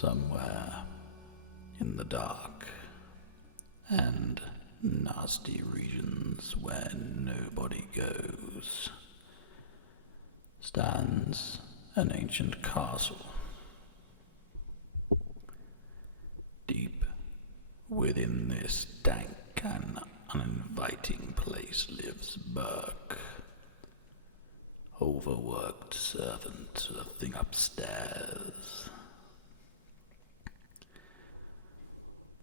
somewhere in the dark and nasty regions where nobody goes, stands an ancient castle. Deep within this dank and uninviting place lives Berk, overworked servant to the thing upstairs.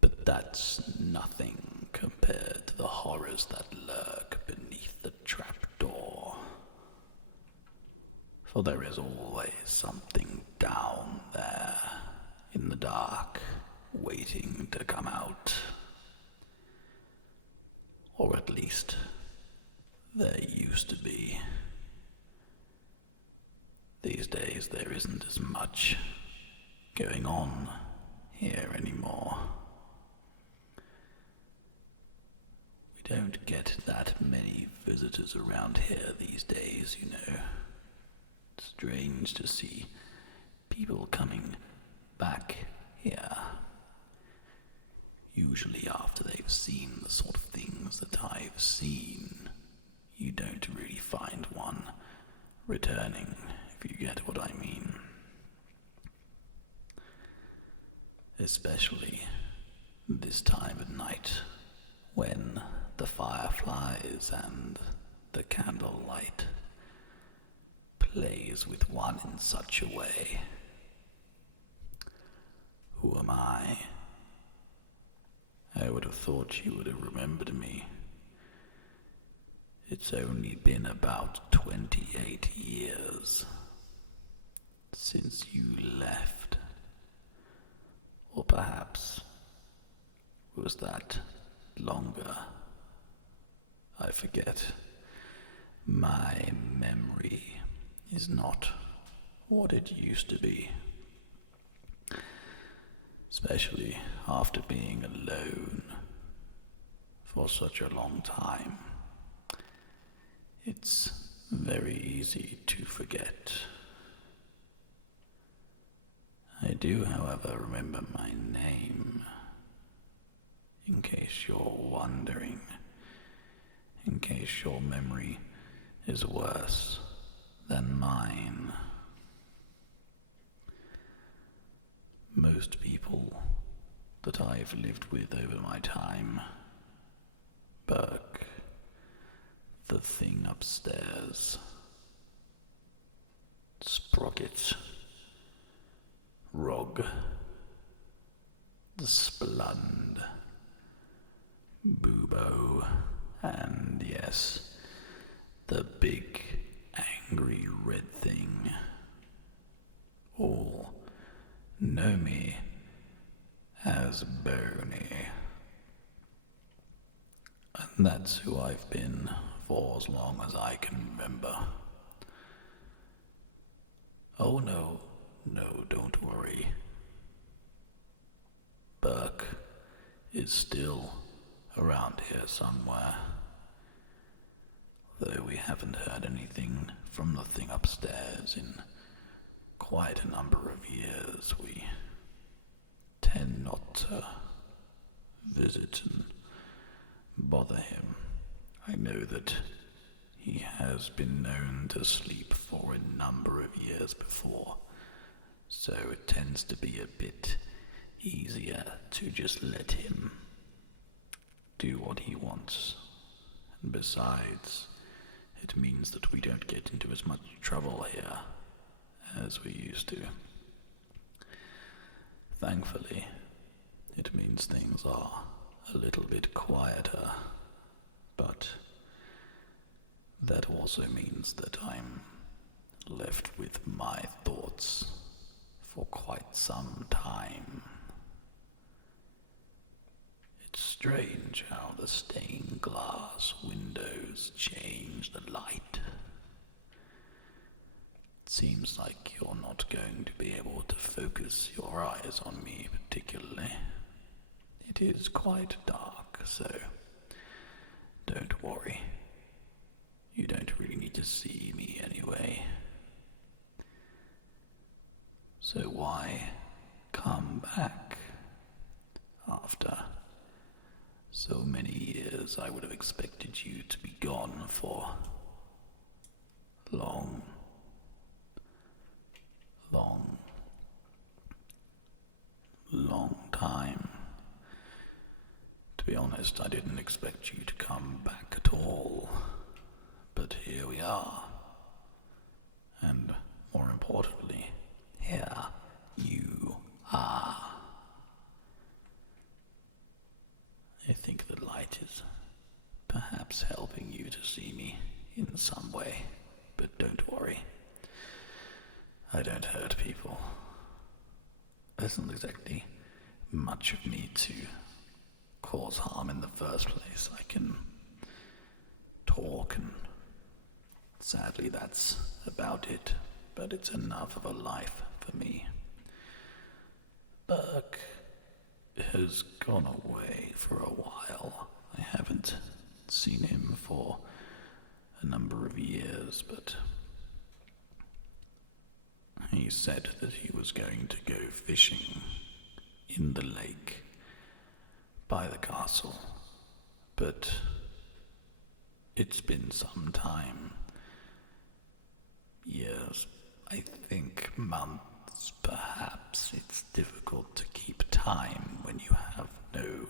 But that's nothing compared to the horrors that lurk beneath the trapdoor. For there is always something down there in the dark, waiting to come out. Or at least, there used to be. These days there isn't as much going on here anymore. We don't get that many visitors around here these days, you know. Strange to see people coming back here. Usually after they've seen the sort of things that I've seen, you don't really find one returning, if you get what I mean. Especially this time of night, when the fireflies and the candlelight plays with one in such a way. Who am I? I would have thought you would have remembered me. It's only been about 28 years since you left. Or perhaps was that longer? I forget. My memory is not what it used to be. Especially after being alone for such a long time. It's very easy to forget. I do, however, remember my name, in case you're wondering, in case your memory is worse than mine. Most people that I've lived with over my time, Berk, the thing upstairs, Sprocket, Rog, the Splund, Bubo, and yes, the big angry red thing, all know me as Boni. And that's who I've been for as long as I can remember. Oh no, don't worry. Berk is still around here somewhere. Though we haven't heard anything from the thing upstairs in quite a number of years. We tend not to visit and bother him. I know that he has been known to sleep for a number of years before, so it tends to be a bit easier to just let him do what he wants. And besides, it means that we don't get into as much trouble here as we used to. Thankfully, it means things are a little bit quieter, but that also means that I'm left with my thoughts for quite some time. It's strange how the stained glass windows change the light. It seems like you're not going to be able to focus your eyes on me particularly. It is quite dark, so don't worry. You don't really need to see me anyway. So why come back. After so many years, I would have expected you to be gone for long, long, long time. To be honest, I didn't expect you to come back at all. But here we are. And more importantly, here you are. I think the light is perhaps helping you to see me in some way, but don't worry. I don't hurt people. There's not exactly much of me to cause harm in the first place. I can talk, and sadly that's about it, but it's enough of a life for me. Berk has gone away for a while. I haven't seen him for a number of years, but he said that he was going to go fishing in the lake by the castle, but it's been some time. Years, I think months, perhaps. It's difficult to keep time when you have no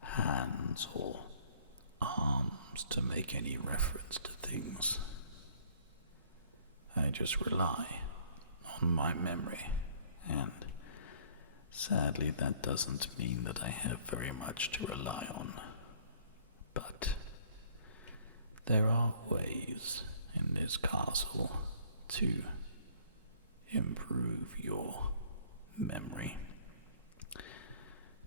hands or arms to make any reference to things. I just rely on my memory, and sadly that doesn't mean that I have very much to rely on. But there are ways in this castle to improve your memory.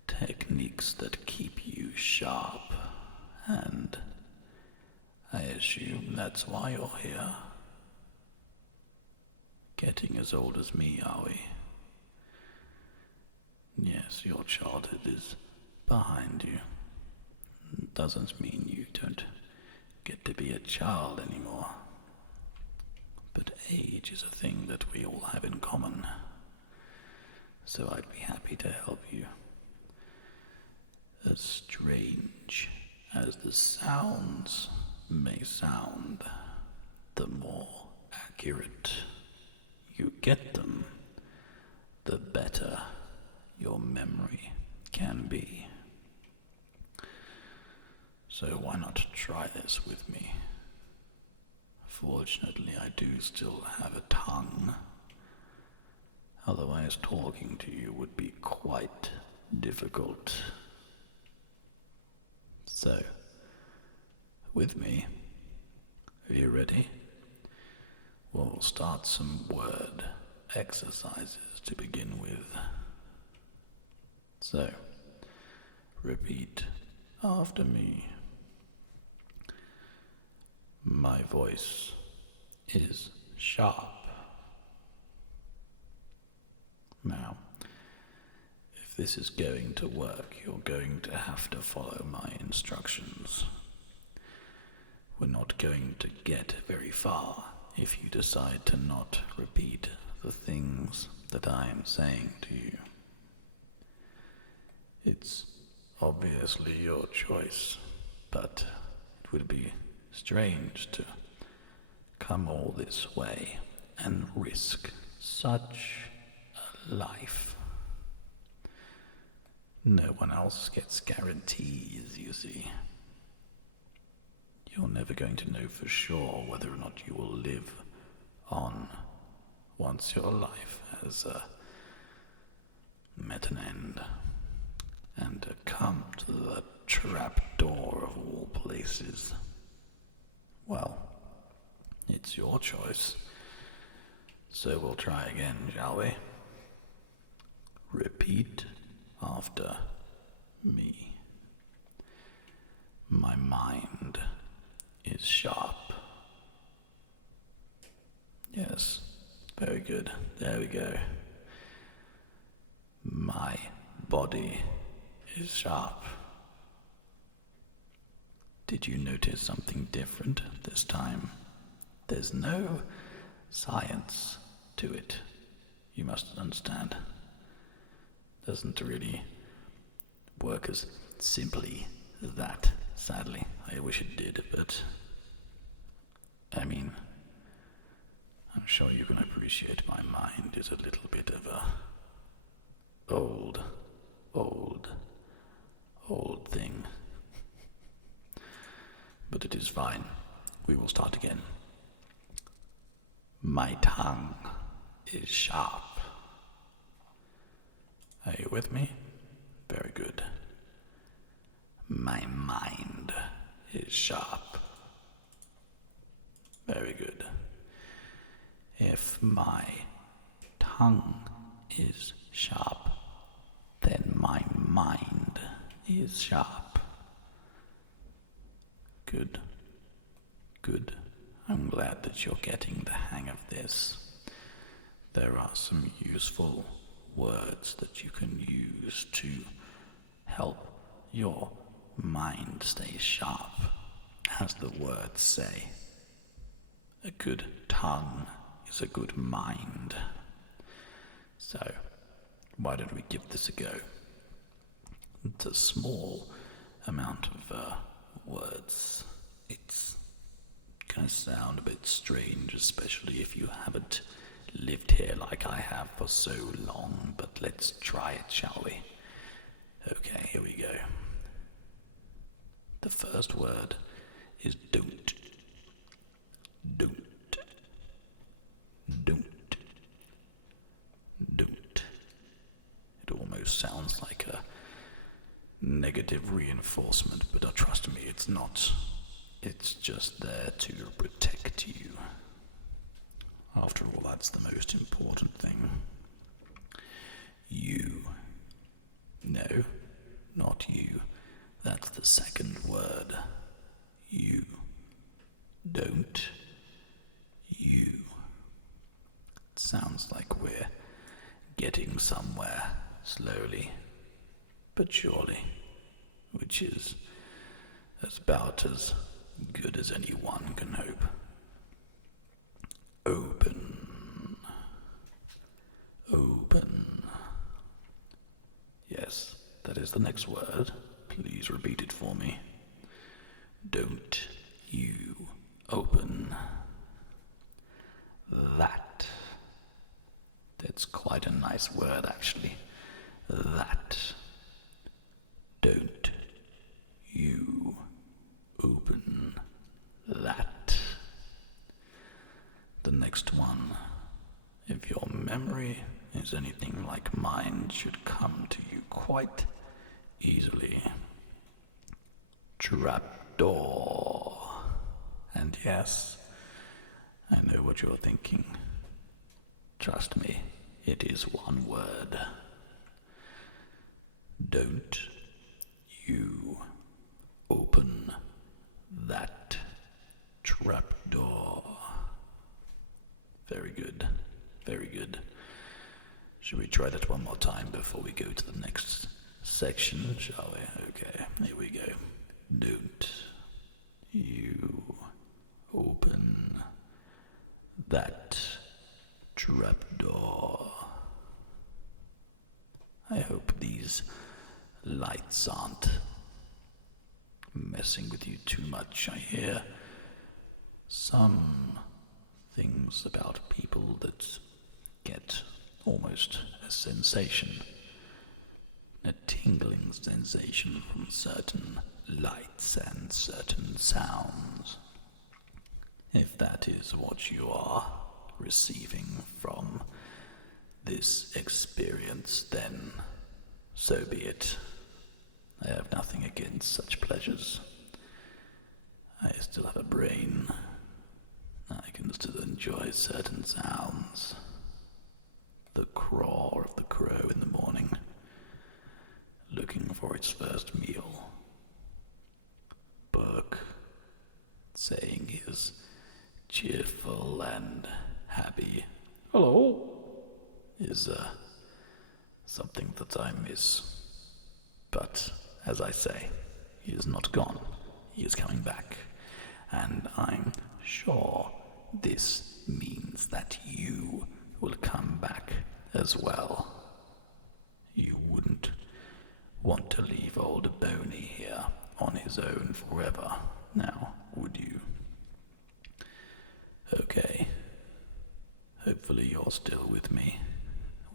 Techniques that keep you sharp, and I assume that's why you're here. Getting as old as me, are we? Yes, your childhood is behind you. Doesn't mean you don't get to be a child anymore. But age is a thing that we all have in common. So I'd be happy to help you. As strange as the sounds may sound, the more accurate you get them, the better your memory can be. So why not try this with me? Fortunately, I do still have a tongue. Otherwise, talking to you would be quite difficult. So, with me, are you ready? We'll start some word exercises to begin with. So, repeat after me. My voice is sharp. Now, if this is going to work, you're going to have to follow my instructions. We're not going to get very far if you decide to not repeat the things that I am saying to you. It's obviously your choice, but it would be strange to come all this way and risk such a life. No one else gets guarantees, you see. You're never going to know for sure whether or not you will live on once your life has met an end and come to the trapdoor of all places. Well, it's your choice. So we'll try again, shall we? Repeat after me. My mind is sharp. Yes, very good. There we go. My body is sharp. Did you notice something different this time? There's no science to it, you must understand. doesn't really work as simply as that, sadly. I wish it did, but I mean, I'm sure you can appreciate my mind is a little bit of a old thing. But it is fine. We will start again. My tongue is sharp. Are you with me? Very good. My mind is sharp. Very good. If my tongue is sharp, then my mind is sharp. Good. Good. I'm glad that you're getting the hang of this. There are some useful words that you can use to help your mind stay sharp, as the words say. A good tongue is a good mind. So, why don't we give this a go? It's a small amount of words. It's gonna sound a bit strange, especially if you haven't lived here like I have for so long, but let's try it, shall we? Okay, here we go. The first word is don't. Don't. Don't. Don't. It almost sounds like a negative reinforcement, but trust me, it's not. It's just there to protect you. After all, that's the most important thing. You. No, not you. That's the second word. You. Don't. You. It sounds like we're getting somewhere, slowly but surely, which is about as good as anyone can hope. Open. Open. Yes, that is the next word. Please repeat it for me. Don't you open that. That's quite a nice word, actually. That. Don't you open that. The next one, if your memory is anything like mine, should come to you quite easily. Trapdoor. And yes, I know what you're thinking. Trust me, it is one word. Don't you open that trapdoor. Very good, very good. Should we try that one more time before we go to the next section, shall we? Okay, here we go. Don't you open that trapdoor. I hope these lights aren't messing with you too much. I hear some things about people that get almost a sensation, a tingling sensation from certain lights and certain sounds. If that is what you are receiving from this experience, then so be it. I have nothing against such pleasures. I still have a brain. I can still enjoy certain sounds. The craw of the crow in the morning, looking for its first meal. Berk saying his cheerful and happy hello is something that I miss. But, as I say, he is not gone. He is coming back. And I'm sure this means that you will come back as well. You wouldn't want to leave old Boni here on his own forever, now, would you? Okay. Hopefully you're still with me.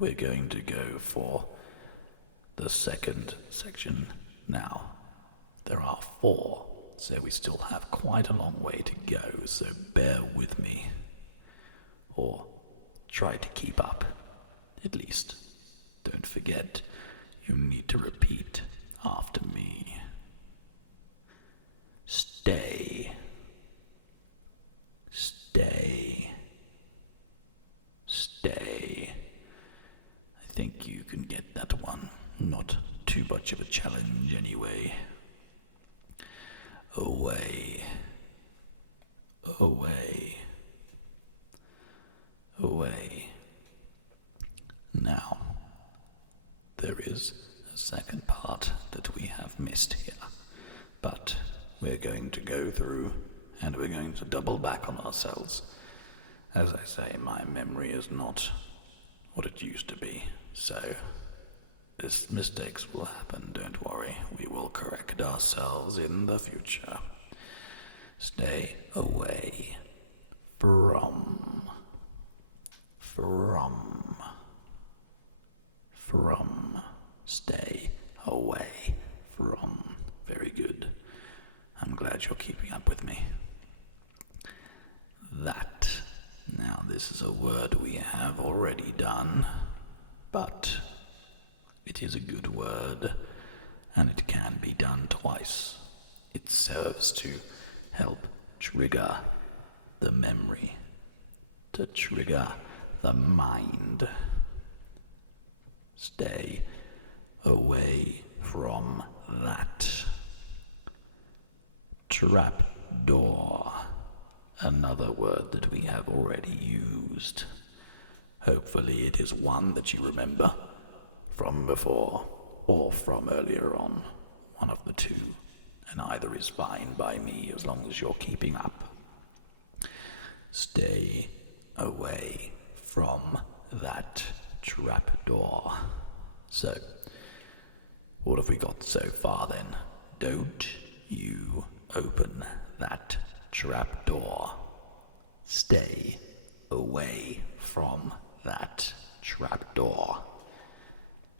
We're going to go for the second section now. There are 4, so we still have quite a long way to go, so bear with me. Or try to keep up. At least, don't forget, you need to repeat after me. Stay. Stay. Stay. I think you can get that one. Not too much of a challenge anyway. Away. Away. Away. Now, there is a second part that we have missed here, but we're going to go through and we're going to double back on ourselves. As I say, my memory is not what it used to be, so mistakes will happen, don't worry. We will correct ourselves in the future. Stay away from. Stay away from. Very good. I'm glad you're keeping up with me. That. Now this is a word we have already done, but it is a good word, and it can be done twice. It serves to help trigger the memory, to trigger the mind. Stay away from that. Trap door. Another word that we have already used. Hopefully it is one that you remember from before or from earlier on. One of the two. And either is fine by me as long as you're keeping up. Stay away from that trapdoor. So, what have we got so far then? Don't you open that trapdoor. Stay away from that trapdoor.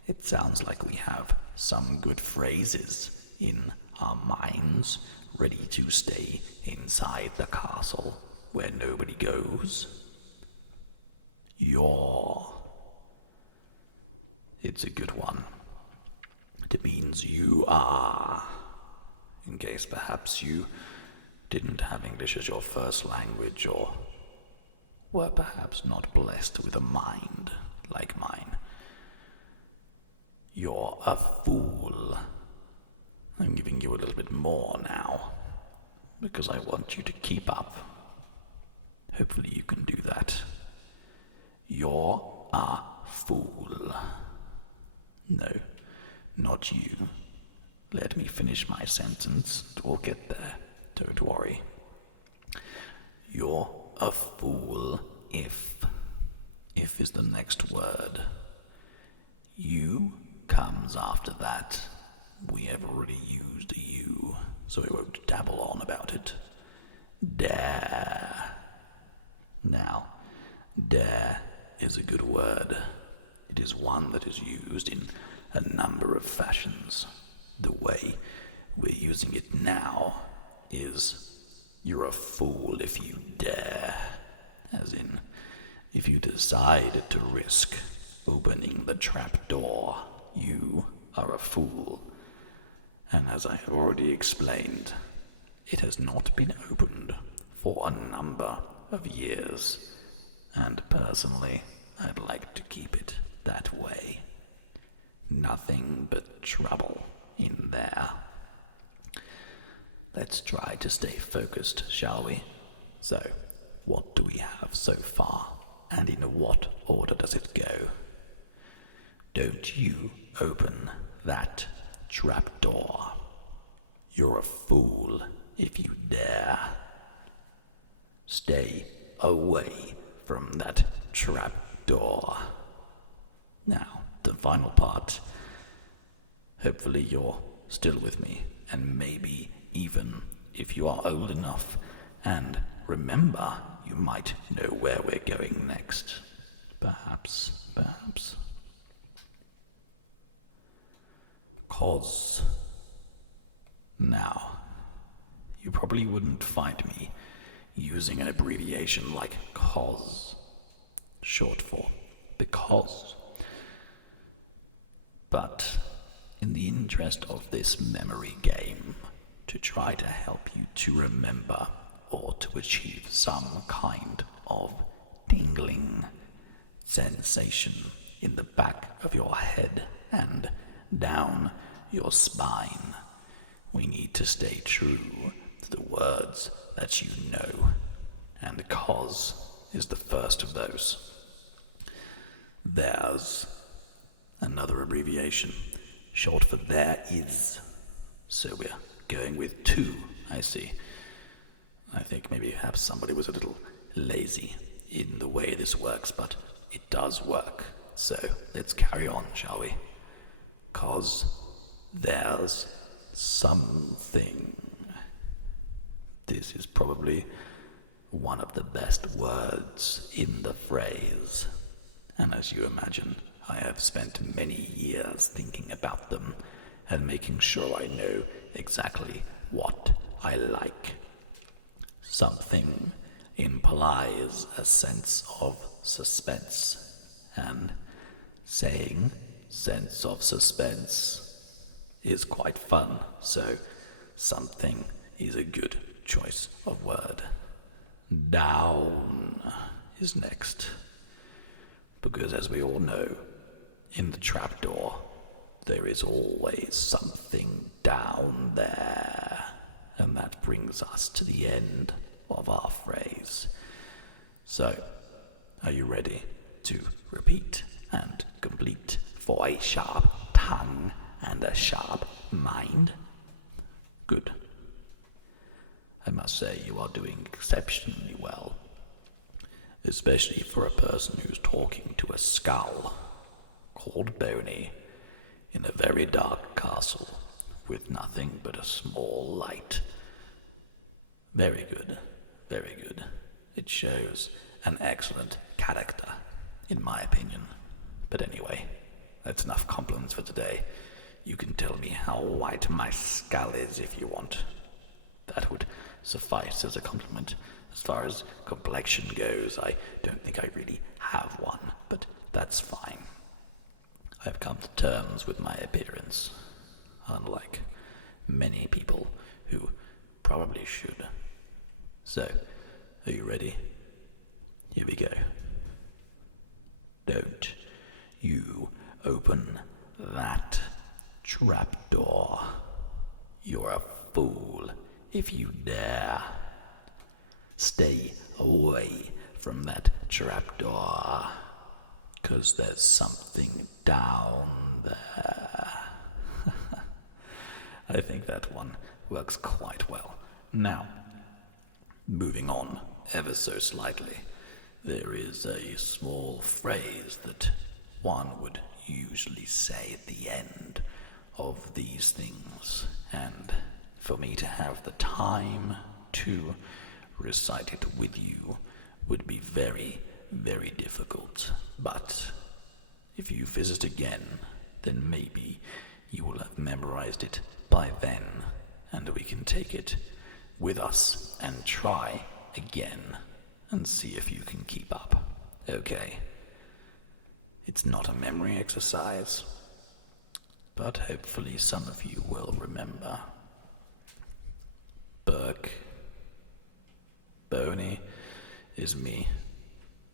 It sounds like we have some good phrases in our minds, ready to stay inside the castle where nobody goes. It's a good one. It means you are. In case perhaps you didn't have English as your first language, or were perhaps not blessed with a mind like mine. You're a fool. I'm giving you a little bit more now, because I want you to keep up. Hopefully you can do that. You're a fool. No, not you. Let me finish my sentence, and we'll get there. Don't worry. You're a fool if. If is the next word. You comes after that. We have already used you, so we won't dabble on about it. Dare. Now, dare is a good word. It is one that is used in a number of fashions. The way we're using it now is, you're a fool if you dare. As in, if you decide to risk opening the trap door, you are a fool. And as I have already explained, it has not been opened for a number of years, and personally, I'd like to keep it that way. Nothing but trouble in there. Let's try to stay focused, shall we? So, what do we have so far, and in what order does it go? Don't you open that trapdoor. You're a fool if you dare. Stay away from that trapdoor. Now, the final part. Hopefully you're still with me, and maybe even if you are old enough and remember, you might know where we're going next. Perhaps. 'Cause. Now, you probably wouldn't find me using an abbreviation like COS, short for because. But in the interest of this memory game, to try to help you to remember or to achieve some kind of tingling sensation in the back of your head and down your spine, we need to stay true to the words that you know, and COS is the first of those. There's another abbreviation, short for there is. So we're going with 2, I see. I think maybe perhaps somebody was a little lazy in the way this works, but it does work. So let's carry on, shall we? 'Cause there's something. This is probably one of the best words in the phrase, and as you imagine, I have spent many years thinking about them and making sure I know exactly what I like. Something implies a sense of suspense, and saying sense of suspense is quite fun, so something is a good choice of word. Down is next, because as we all know, in the trapdoor, there is always something down there, and that brings us to the end of our phrase. So, are you ready to repeat and complete for a sharp tongue and a sharp mind? Good. I must say you are doing exceptionally well, especially for a person who's talking to a skull called Boni in a very dark castle with nothing but a small light. Very good, very good. It shows an excellent character, in my opinion. But anyway, that's enough compliments for today. You can tell me how white my skull is if you want. That would suffice as a compliment. As far as complexion goes, I don't think I really have one, but that's fine. I've come to terms with my appearance, unlike many people who probably should. So, are you ready? Here we go. Don't you open that trapdoor. You're a fool if you dare. Stay away from that trapdoor, 'cause there's something down there. I think that one works quite well. Now, moving on ever so slightly, there is a small phrase that one would usually say at the end of these things, and for me to have the time to recite it with you would be very, very difficult. But if you visit again, then maybe you will have memorized it by then, and we can take it with us and try again and see if you can keep up. Okay. It's not a memory exercise, but hopefully some of you will remember. Berk, Boni is me.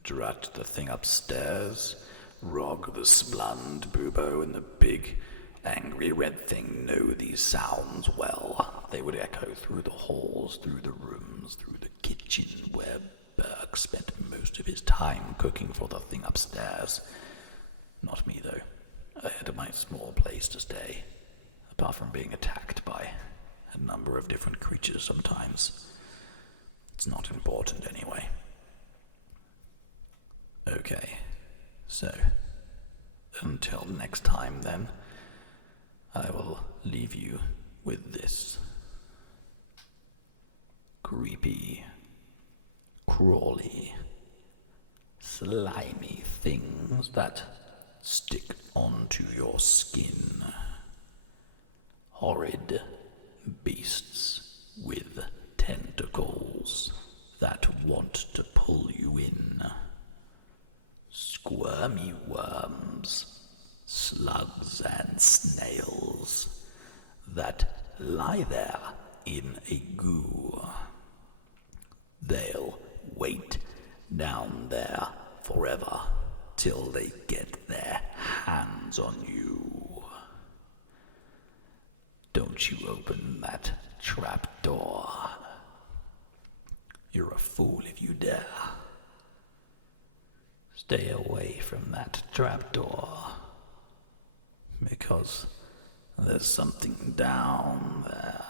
Drat the thing upstairs, Rog the splund, Bubo and the big angry red thing know these sounds well. They would echo through the halls, through the rooms, through the kitchen where Berk spent most of his time cooking for the thing upstairs. Not me, though. I had my small place to stay, apart from being attacked by a number of different creatures sometimes. It's not important anyway. Okay, so, Until next time, then, I will leave you with this. Creepy, crawly, slimy things that stick onto your skin. Horrid beasts with tentacles that want to pull you in. Squirmy worms, slugs and snails that lie there in a goo. They'll wait down there forever till they get their hands on you. Don't you open that trap door. You're a fool if you dare. Stay away from that trapdoor, because there's something down there.